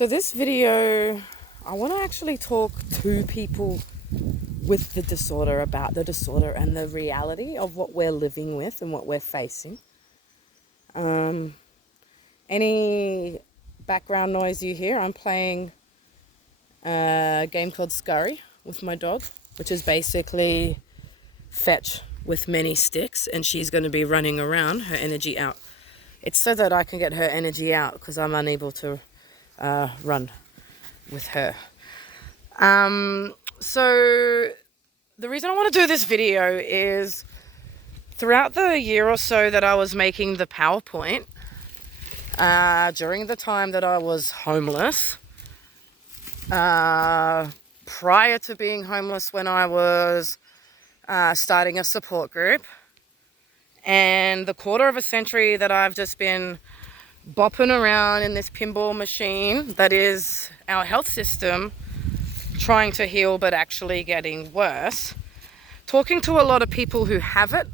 So this video, I want to actually talk to people with the disorder about the disorder and the reality of what we're living with and what we're facing. Any background noise you hear, I'm playing a game called Scurry with my dog, which is basically fetch with many sticks, and she's going to be running around, her energy out. It's so that I can get her energy out because I'm unable to run with her. So the reason I want to do this video is throughout the year or so that I was making the PowerPoint, during the time that I was homeless, prior to being homeless when I was starting a support group, and the quarter of a century that I've just been bopping around in this pinball machine that is our health system, trying to heal but actually getting worse, talking to a lot of people who have it.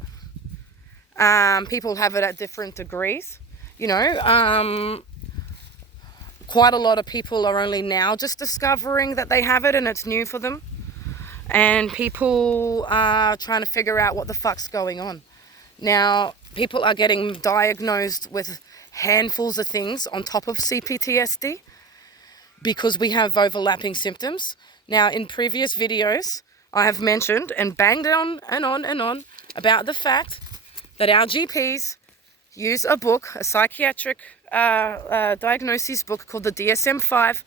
People have it at different degrees. Quite a lot of people are only now just discovering that they have it and it's new for them. And people are trying to figure out what the fuck's going on. Now, people are getting diagnosed with handfuls of things on top of C-PTSD because we have overlapping symptoms. Now, in previous videos, I have mentioned and banged on and on about the fact that our GPs use a book, a psychiatric diagnosis book called the DSM-5.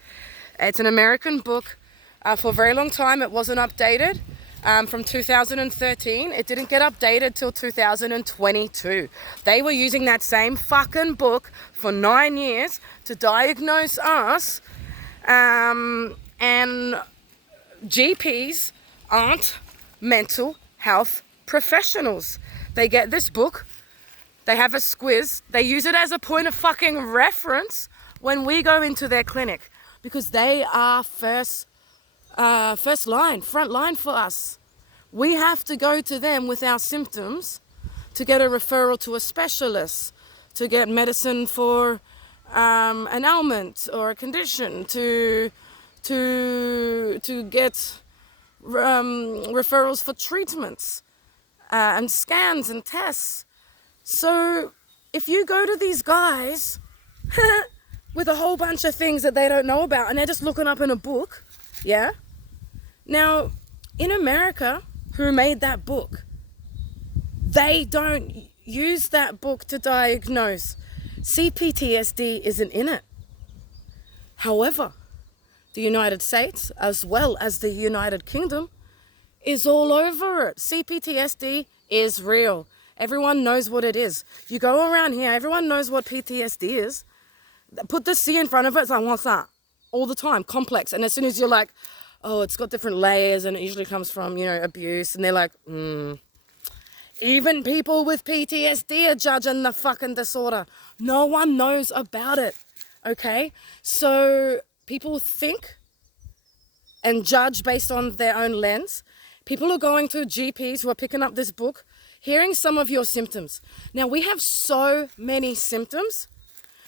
It's an American book. For a very long time, it wasn't updated. From 2013, it didn't get updated till 2022. They were using that same fucking book for 9 years to diagnose us, and GPs aren't mental health professionals. They get this book, they have a squiz, they use it as a point of fucking reference when we go into their clinic, because they are front line for us. We have to go to them with our symptoms to get a referral to a specialist, to get medicine for an ailment or a condition, to get referrals for treatments and scans and tests. So if you go to these guys with a whole bunch of things that they don't know about and they're just looking up in a book, yeah? Now, in America, who made that book, they don't use that book to diagnose. C-PTSD isn't in it. However, the United States, as well as the United Kingdom, is all over it. C-PTSD is real. Everyone knows what it is. You go around here, everyone knows what PTSD is. Put the C in front of it, it's like, what's that? All the time, complex. And as soon as you're like, oh, it's got different layers and it usually comes from, abuse. And they're like, even people with PTSD are judging the fucking disorder. No one knows about it, okay? So people think and judge based on their own lens. People are going to GPs who are picking up this book, hearing some of your symptoms. Now, we have so many symptoms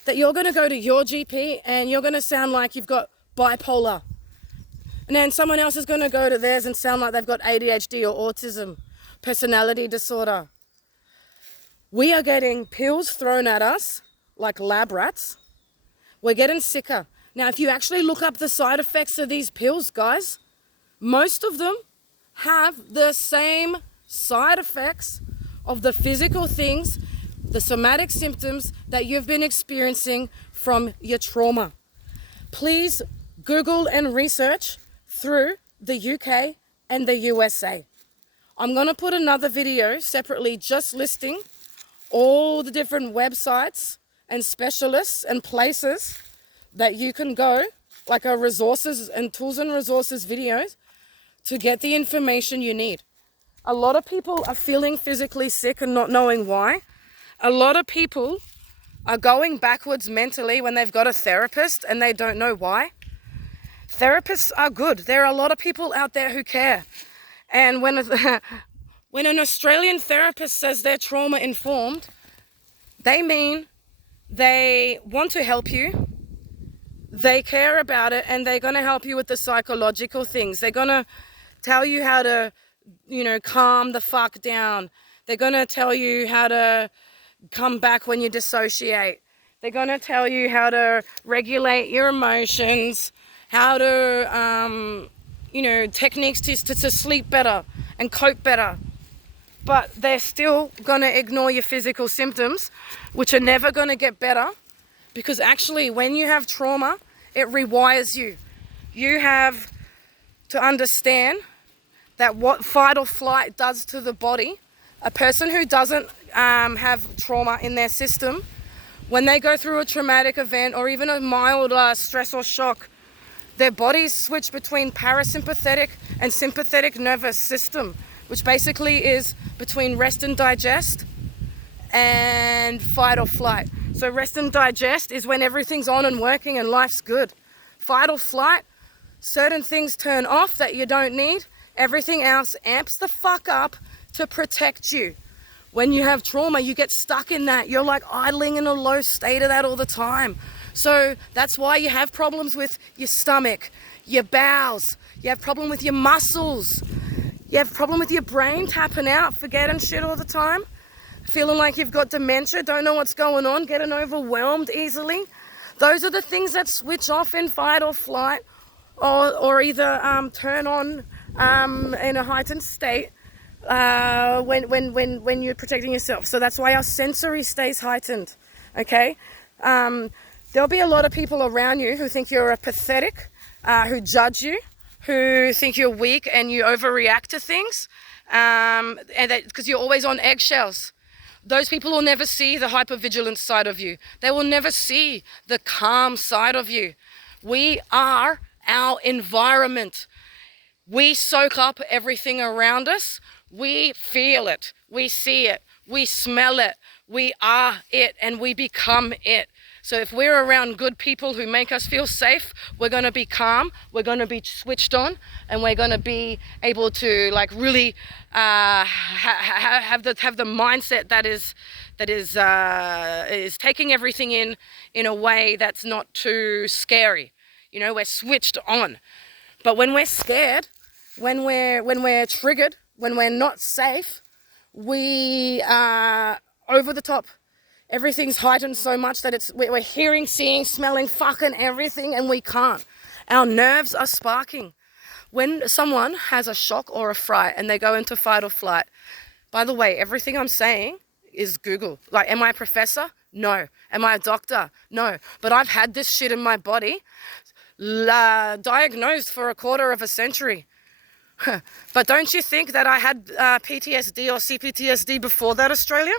that you're going to go to your GP and you're going to sound like you've got bipolar. And then someone else is going to go to theirs and sound like they've got ADHD or autism, personality disorder. We are getting pills thrown at us like lab rats. We're getting sicker. Now, if you actually look up the side effects of these pills, guys, most of them have the same side effects of the physical things, the somatic symptoms that you've been experiencing from your trauma. Please Google and research through the UK and the USA. I'm going to put another video separately just listing all the different websites and specialists and places that you can go, like a resources and tools and resources videos, to get the information you need. A lot of people are feeling physically sick and not knowing why. A lot of people are going backwards mentally when they've got a therapist and they don't know why. Therapists are good. There are a lot of people out there who care. And when an Australian therapist says they're trauma informed, they mean they want to help you, They care about it, and they're going to help you with the psychological things. They're going to tell you how to, calm the fuck down. They're going to tell you how to come back when you dissociate. They're going to tell you how to regulate your emotions, how to, techniques to sleep better and cope better. But they're still going to ignore your physical symptoms, which are never going to get better, because actually when you have trauma, it rewires you. You have to understand that what fight or flight does to the body, a person who doesn't have trauma in their system, when they go through a traumatic event or even a mild stress or shock, their bodies switch between parasympathetic and sympathetic nervous system, which basically is between rest and digest and fight or flight. So rest and digest is when everything's on and working and life's good. Fight or flight, certain things turn off that you don't need. Everything else amps the fuck up to protect you. When you have trauma, you get stuck in that. You're like idling in a low state of that all the time. So that's why you have problems with your stomach, your bowels. You have problem with your muscles. You have problem with your brain tapping out, forgetting shit all the time. Feeling like you've got dementia, don't know what's going on, getting overwhelmed easily. Those are the things that switch off in fight or flight, or either turn on in a heightened state when you're protecting yourself. So that's why our sensory stays heightened. Okay, there'll be a lot of people around you who think you're pathetic, who judge you, who think you're weak and you overreact to things, and that because you're always on eggshells. Those people will never see the hypervigilant side of you. They will never see the calm side of you. We are our environment. We soak up everything around us. We feel it. We see it. We smell it. We are it, and we become it. So if we're around good people who make us feel safe, we're going to be calm, we're going to be switched on, and we're going to be able to really have the mindset that is taking everything in a way that's not too scary. We're switched on. But when we're scared, when we're triggered, when we're not safe, we are over the top. Everything's heightened so much that we're hearing, seeing, smelling, fucking everything, and we can't. Our nerves are sparking. When someone has a shock or a fright and they go into fight or flight, by the way, everything I'm saying is Google. Am I a professor? No. Am I a doctor? No. But I've had this shit in my body, diagnosed for a quarter of a century. But don't you think that I had PTSD or C-PTSD before that, Australia?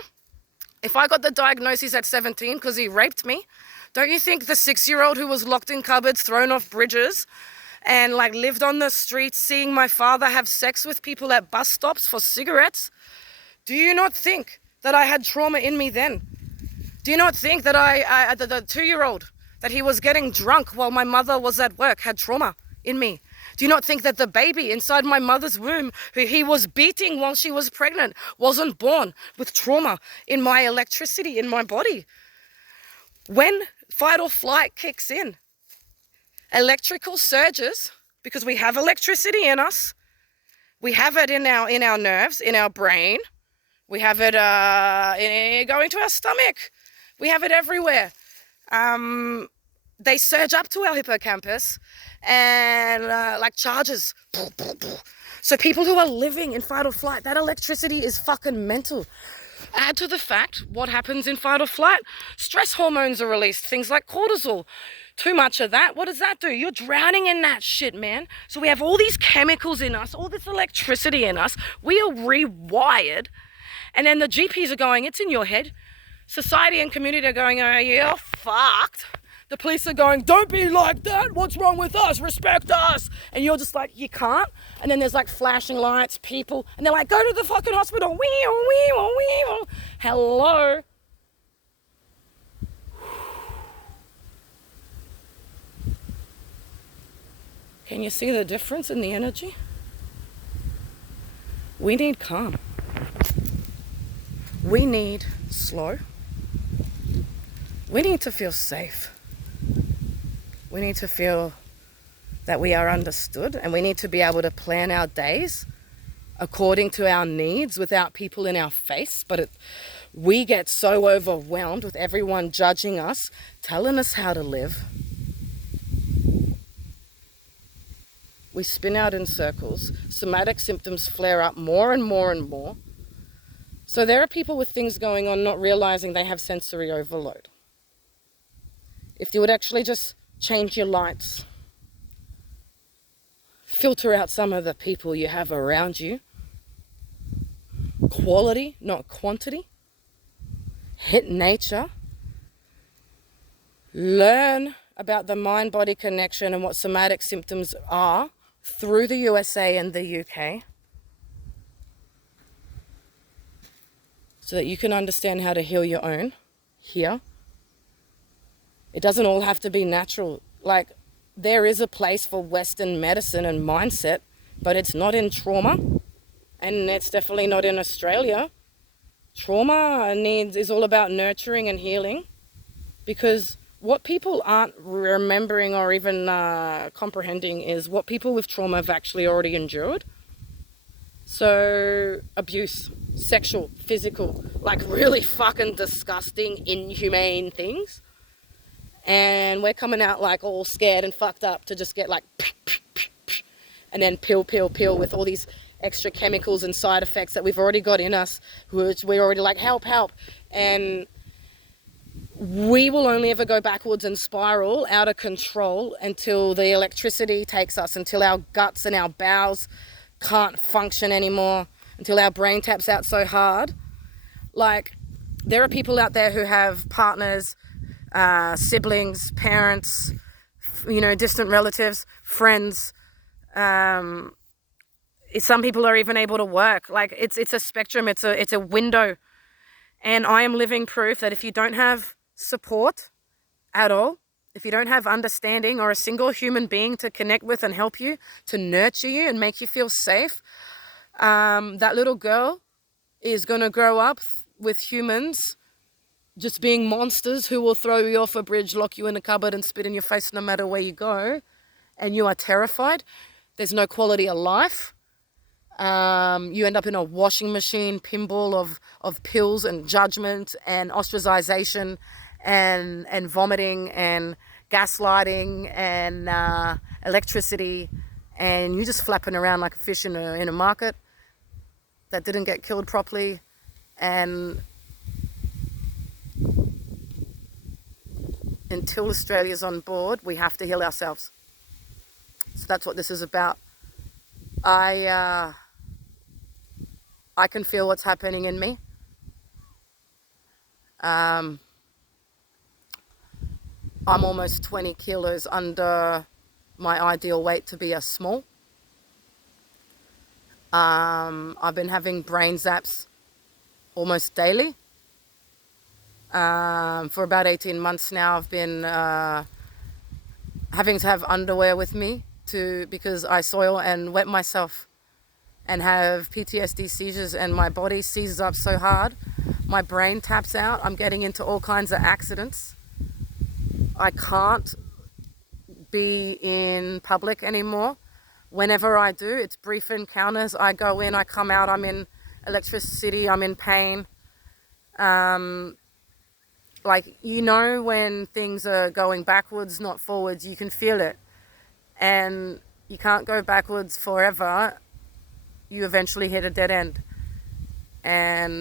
If I got the diagnosis at 17 because he raped me, don't you think the 6-year-old who was locked in cupboards, thrown off bridges, and lived on the streets, seeing my father have sex with people at bus stops for cigarettes, do you not think that I had trauma in me then? Do you not think that the 2-year-old, that he was getting drunk while my mother was at work, had trauma in me? Do you not think that the baby inside my mother's womb, who he was beating while she was pregnant, wasn't born with trauma in my electricity in my body? When fight or flight kicks in, electrical surges, because we have electricity in us, we have it in our nerves, in our brain, we have it going to our stomach, we have it everywhere. They surge up to our hippocampus and like charges. So people who are living in fight or flight, that electricity is fucking mental. Add to the fact, what happens in fight or flight? Stress hormones are released, things like cortisol. Too much of that, what does that do? You're drowning in that shit, man. So we have all these chemicals in us, all this electricity in us. We are rewired. And then the GPs are going, it's in your head. Society and community are going, oh, you're fucked. The police are going, don't be like that. What's wrong with us? Respect us. And you're just like, you can't. And then there's flashing lights, people. And they're like, go to the fucking hospital. Wee. Hello. Can you see the difference in the energy? We need calm. We need slow. We need to feel safe. We need to feel that we are understood, and we need to be able to plan our days according to our needs without people in our face. But we get so overwhelmed with everyone judging us, telling us how to live. We spin out in circles. Somatic symptoms flare up more and more and more. So there are people with things going on not realizing they have sensory overload. If you would actually just change your lights, filter out some of the people you have around you, quality, not quantity, hit nature, learn about the mind-body connection and what somatic symptoms are through the USA and the UK, so that you can understand how to heal your own here. It doesn't all have to be natural. Like, there is a place for Western medicine and mindset, but it's not in trauma, and it's definitely not in Australia. Trauma is all about nurturing and healing, because what people aren't remembering or even comprehending is what people with trauma have actually already endured. So abuse, sexual, physical, like really fucking disgusting, inhumane things. And we're coming out like all scared and fucked up to just get like and then pill with all these extra chemicals and side effects that we've already got in us, which we're already like, help. And we will only ever go backwards and spiral out of control until the electricity takes us, until our guts and our bowels can't function anymore, until our brain taps out so hard. Like, there are people out there who have partners, siblings, parents, distant relatives, friends. Some people are even able to work. Like, it's a spectrum, it's a window. And I am living proof that if you don't have support at all, if you don't have understanding or a single human being to connect with and help you, to nurture you and make you feel safe, that little girl is going to grow up with humans just being monsters who will throw you off a bridge, lock you in a cupboard and spit in your face no matter where you go. And you are terrified. There's no quality of life. You end up in a washing machine pinball of pills and judgment and ostracization and vomiting and gaslighting and electricity, and you just flapping around like a fish in a market that didn't get killed properly. And until Australia's on board, we have to heal ourselves. So that's what this is about. I can feel what's happening in me. I'm almost 20 kilos under my ideal weight to be a small. I've been having brain zaps almost daily. For about 18 months now, I've been having to have underwear with me because I soil and wet myself and have PTSD seizures, and my body seizes up so hard. My brain taps out. I'm getting into all kinds of accidents. I can't be in public anymore. Whenever I do, it's brief encounters. I go in, I come out, I'm in electricity, I'm in pain. When things are going backwards, not forwards, you can feel it. And you can't go backwards forever. You eventually hit a dead end. And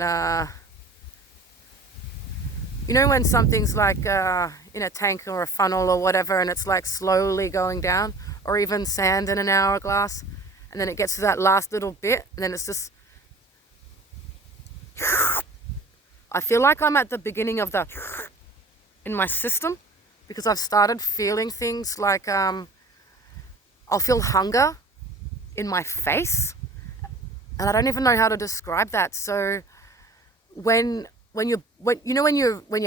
when something's like in a tank or a funnel or whatever, and it's like slowly going down, or even sand in an hourglass, and then it gets to that last little bit, and then it's just, I feel like I'm at the beginning of the in my system, because I've started feeling things like I'll feel hunger in my face, and I don't even know how to describe that. So when you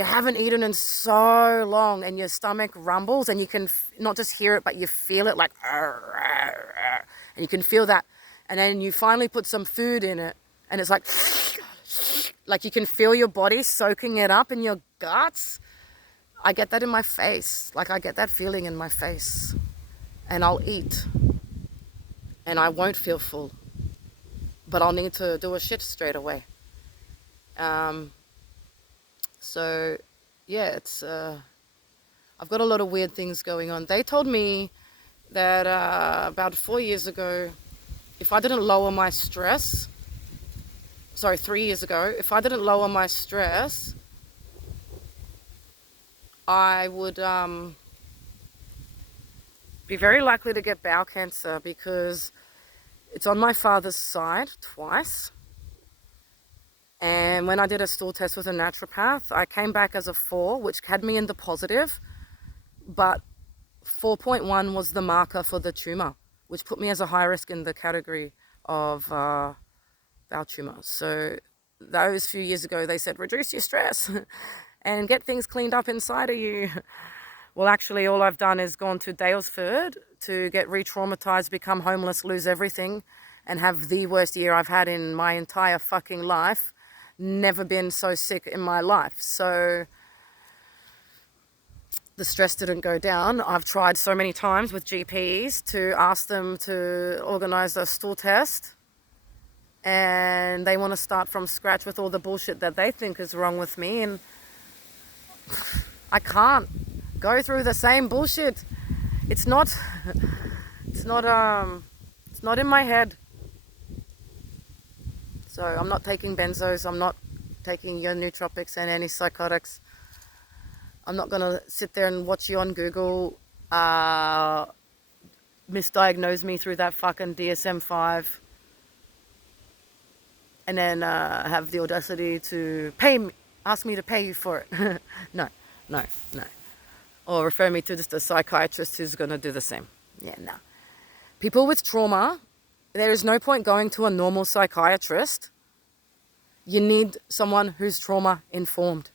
haven't eaten in so long and your stomach rumbles, and you can not just hear it, but you feel it like, and you can feel that, and then you finally put some food in it, and it's like you can feel your body soaking it up in your guts. I get that in my face. Like, I get that feeling in my face. And I'll eat. And I won't feel full. But I'll need to do a shit straight away. So, yeah, it's... I've got a lot of weird things going on. They told me that about 4 years ago, if I didn't lower my stress... Sorry, 3 years ago, if I didn't lower my stress, I would be very likely to get bowel cancer because it's on my father's side twice. And when I did a stool test with a naturopath, I came back as a 4, which had me in the positive, but 4.1 was the marker for the tumor, which put me as a high risk in the category of bowel tumor. So those few years ago, they said, reduce your stress and get things cleaned up inside of you. Well, actually, all I've done is gone to Daylesford to get re-traumatized, become homeless, lose everything, and have the worst year I've had in my entire fucking life. Never been so sick in my life. So the stress didn't go down. I've tried so many times with GPs to ask them to organize a stool test, and they want to start from scratch with all the bullshit that they think is wrong with me, and I can't go through the same bullshit. It's not in my head. So I'm not taking benzos, I'm not taking your nootropics and antipsychotics. I'm not gonna sit there and watch you on Google misdiagnose me through that fucking DSM-5 and then have the audacity to ask me to pay you for it. No. Or refer me to just a psychiatrist who's going to do the same. Yeah, no. People with trauma, there is no point going to a normal psychiatrist. You need someone who's trauma informed.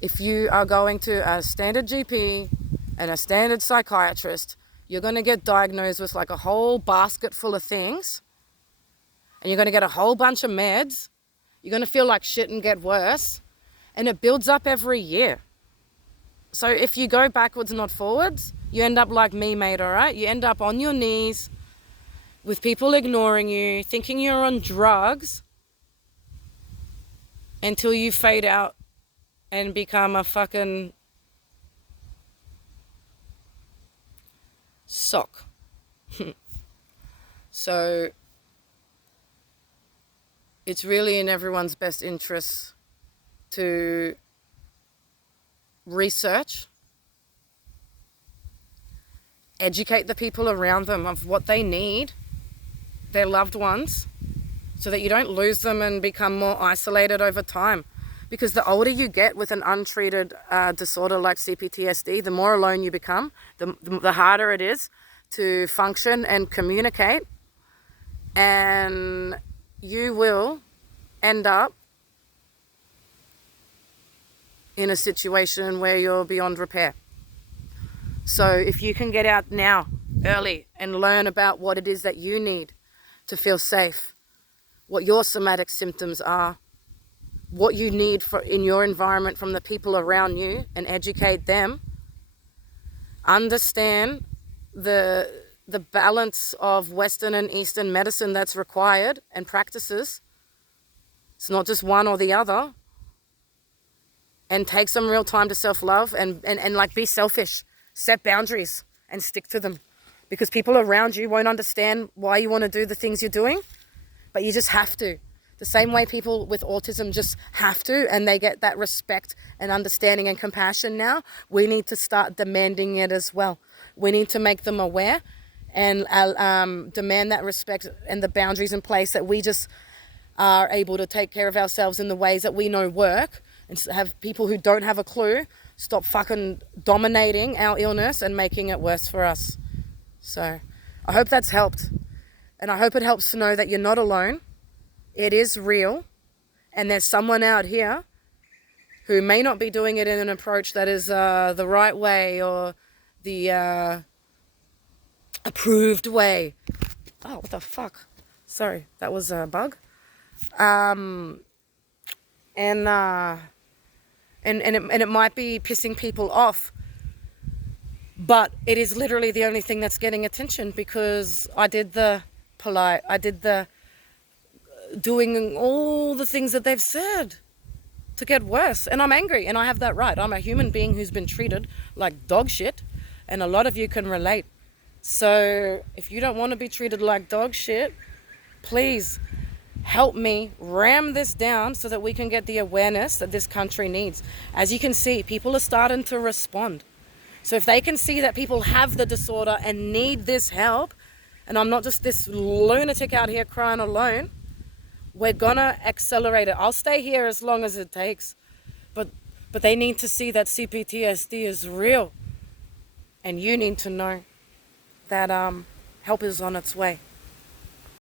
If you are going to a standard GP and a standard psychiatrist, you're going to get diagnosed with like a whole basket full of things, and you're going to get a whole bunch of meds. You're going to feel like shit and get worse, and it builds up every year. So if you go backwards, not forwards, you end up like me, mate, all right? You end up on your knees with people ignoring you, thinking you're on drugs, until you fade out and become a fucking sock. So it's really in everyone's best interest to research, educate the people around them of what they need, their loved ones, so that you don't lose them and become more isolated over time. Because the older you get with an untreated disorder like C-PTSD, the more alone you become, the harder it is to function and communicate, and you will end up in a situation where you're beyond repair. So if you can get out now, early, and learn about what it is that you need to feel safe, what your somatic symptoms are, what you need in your environment from the people around you, and educate them, understand the balance of Western and Eastern medicine that's required and practices. It's not just one or the other. And take some real time to self-love and like be selfish. Set boundaries and stick to them. Because people around you won't understand why you want to do the things you're doing, but you just have to. The same way people with autism just have to, and they get that respect and understanding and compassion now, we need to start demanding it as well. We need to make them aware and demand that respect and the boundaries in place, that we just are able to take care of ourselves in the ways that we know work, and have people who don't have a clue stop fucking dominating our illness and making it worse for us. So I hope that's helped. And I hope it helps to know that you're not alone. It is real. And there's someone out here who may not be doing it in an approach that is the right way or the approved way. Oh, what the fuck? Sorry, that was a bug. And and it might be pissing people off, but it is literally the only thing that's getting attention, because I did the polite, I did the doing all the things that they've said to get worse. And I'm angry, and I have that right. I'm a human being who's been treated like dog shit, and a lot of you can relate. So if you don't want to be treated like dog shit, please help me ram this down so that we can get the awareness that this country needs. As you can see, people are starting to respond. So if they can see that people have the disorder and need this help, and I'm not just this lunatic out here crying alone, we're gonna accelerate it. I'll stay here as long as it takes, but they need to see that C-PTSD is real, and you need to know that help is on its way.